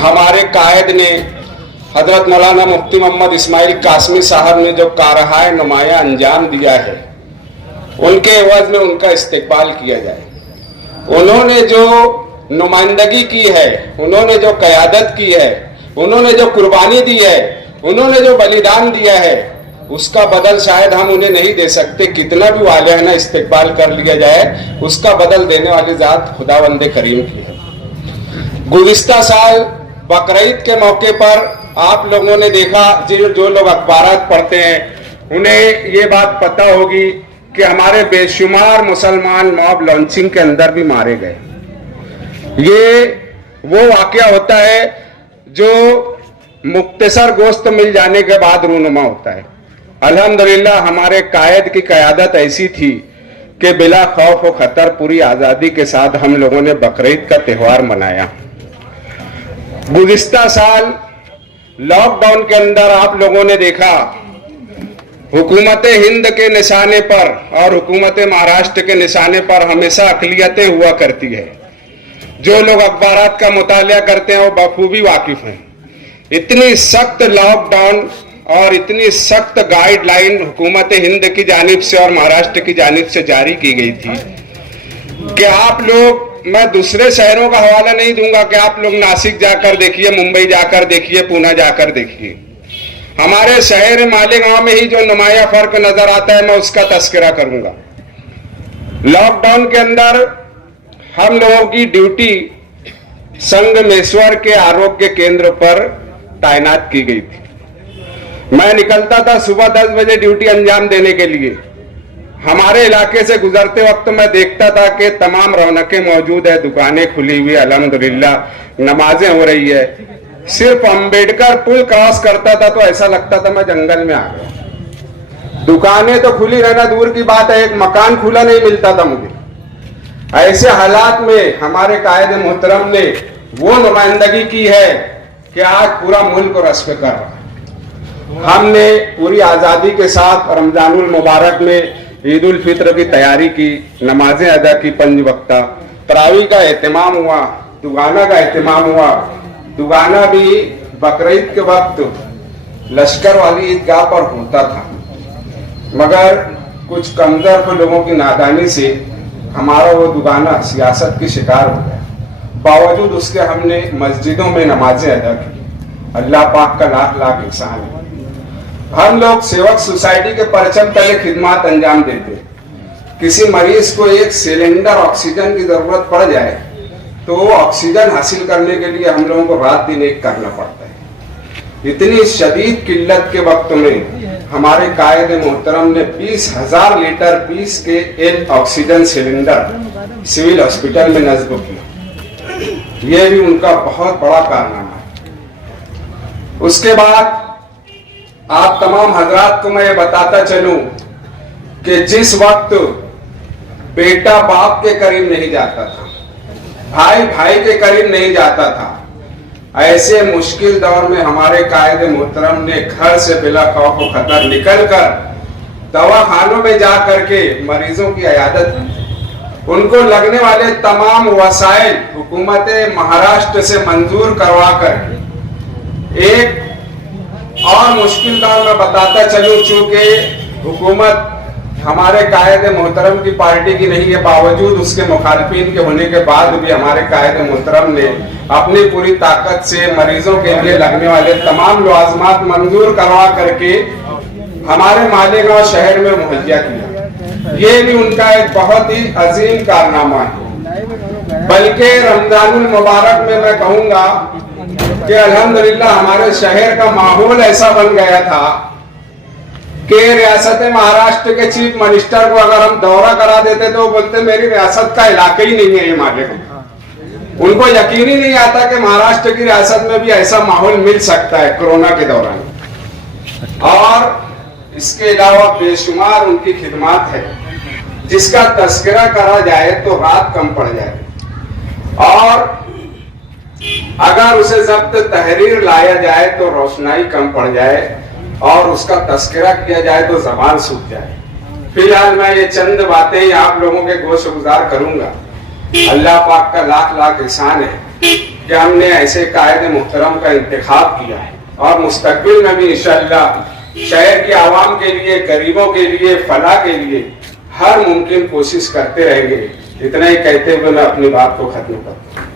हमारे कायद ने हजरत मौलाना मुफ्ती मोहम्मद इस्माइल कासमी साहब ने जो कारहाय नुमाया अंजाम दिया है, उनके एवज में उनका इस्तेकबाल किया जाए। उन्होंने जो नुमाइंदगी की है, उन्होंने जो क़यादत की है, उन्होंने जो कुर्बानी दी है, उन्होंने जो बलिदान दिया है, उसका बदल शायद हम उन्हें नहीं दे सकते। कितना भी वालियाना इस्तेकबाल कर लिया जाए, उसका बदल देने वाली जात खुदावंदे करीम की है। गुज़िश्ता साल बकरीद के मौके पर आप लोगों ने देखा, जो लोग अखबारात पढ़ते हैं उन्हें ये बात पता होगी कि हमारे बेशुमार मुसलमान मॉब लॉन्चिंग के अंदर भी मारे गए। ये वो वाकया होता है जो मुख्तसर गोश्त मिल जाने के बाद रूनुमा होता है। अल्हम्दुलिल्लाह हमारे कायद की क़यादत ऐसी थी कि बिला खौफ व खतर पूरी आज़ादी के साथ हम लोगों ने बकरीद का त्यौहार मनाया। गुज़िश्ता साल लॉकडाउन के अंदर आप लोगों ने देखा, हुकूमत हिंद के निशाने पर और हुकूमत महाराष्ट्र के निशाने पर हमेशा अक़लियतें हुआ करती है। जो लोग अखबारात का मुतालिया करते हैं वो बखूबी वाकिफ हैं। इतनी सख्त लॉकडाउन और इतनी सख्त गाइडलाइन हुकूमत हिंद की जानिब से और महाराष्ट्र की जानिब से जारी की गई थी कि आप लोग, मैं दूसरे शहरों का हवाला नहीं दूंगा कि आप लोग नासिक जाकर देखिए, मुंबई जाकर देखिए, पूना जाकर देखिए। हमारे शहर मालेगांव में ही जो नुमाया फर्क नजर आता है, मैं उसका तस्करा करूंगा। लॉकडाउन के अंदर हम लोगों की ड्यूटी संगमेश्वर के आरोग्य केंद्र पर तैनात की गई थी। मैं निकलता था सुबह 10 बजे ड्यूटी अंजाम देने के लिए। हमारे इलाके से गुजरते वक्त मैं देखता था कि तमाम रौनकें मौजूद है, दुकानें खुली हुई, अल्हम्दुलिल्लाह नमाजें हो रही है। सिर्फ अंबेडकर पुल क्रॉस करता था तो ऐसा लगता था मैं जंगल में आ गया। दुकानें तो खुली रहना दूर की बात है, एक मकान खुला नहीं मिलता था मुझे। ऐसे हालात में हमारे कायद मोहतरम ने वो नुमाइंदगी की है कि आज पूरा मुल्क रश्क कर रहा है। हमने पूरी आज़ादी के साथ रमजानुल मुबारक में ईद उल फित्र की तैयारी की, नमाजें अदा की 5 वक्ता, तरावी का एहतमाम हुआ, दुगाना का एहतमाम हुआ। दुगाना भी बकरीद के वक्त लश्कर वाली ईदगाह पर होता था, मगर कुछ कमजोर लोगों की नादानी से हमारा वो दुगाना सियासत की शिकार हो गया। बावजूद उसके हमने मस्जिदों में नमाजें अदा की। अल्लाह पाक का लाख लाख एहसान है। हम लोग सेवक सोसाइटी के परचम तले खिदमत अंजाम देते। किसी मरीज को एक सिलेंडर ऑक्सीजन की जरूरत पड़ जाए तो ऑक्सीजन हासिल करने के लिए हम लोगों को रात दिन एक करना पड़ता है। इतनी शदीद किल्लत के वक्त में हमारे कायद मोहतरम ने 20,000 लीटर 20 के L oxygen cylinder civil hospital में नस्ब किया। यह भी उनका बहुत बड़ा कारनामा है। उसके बाद आप तमाम हजरात को मैं ये बताता चलूं कि जिस वक्त बेटा बाप के करीब नहीं जाता था, भाई भाई के करीब नहीं जाता था, ऐसे मुश्किल दौर में हमारे कायद मोहतरम ने घर से बिला खौफ व खतर निकलकर दवाखानों में जा करके मरीजों की इयादत की। उनको लगने वाले तमाम वसाइल हुकूमत महाराष्ट्र से मंजूर करवा कर एक और मुश्किल दौर में बताता चलूं, चूंकि हुकूमत हमारे कायद मोहतरम की पार्टी की नहीं है, बावजूद उसके मुखालिफिन के होने के बाद भी हमारे कायद मोहतरम ने अपनी पूरी ताकत से मरीजों के लिए लगने वाले तमाम लवाजमात मंजूर करवा करके हमारे मालेगांव शहर में मुहैया किया। ये भी उनका एक बहुत ही अजीम कारनामा है। बल्कि रमजानुल मुबारक में मैं कहूंगा कि अल्हम्दुलिल्लाह हमारे शहर का माहौल ऐसा बन गया था कि रियासत महाराष्ट्र के चीफ मिनिस्टर को अगर हम दौरा करा देते तो बोलते मेरी रियासत का इलाका ही नहीं है ये मालेगांव। उनको यकीन ही नहीं आता कि महाराष्ट्र की रियासत में भी ऐसा माहौल मिल सकता है कोरोना के दौरान। और इसके अलावा बेशुमार उनकी खिदमत है जिसका तस्करा करा जाए तो रात कम पड़ जाए, और अगर उसे जब्त तहरीर लाया जाए तो रोशनाई कम पड़ जाए, और उसका तस्करा किया जाए तो जबान सूख जाए। फिलहाल मैं ये चंद बातें आप लोगों के गोश गुजार करूंगा। अल्लाह पाक का लाख लाख एहसान है कि हमने ऐसे कायदे मुहतरम का इंतखाब किया और मुस्तकबिल में भी इंशाअल्लाह शहर की आवाम के लिए, गरीबों के लिए, फलाह के लिए हर मुमकिन कोशिश करते रहेंगे। इतना ही कहते हुए मैं अपनी बात को खत्म करता हूँ।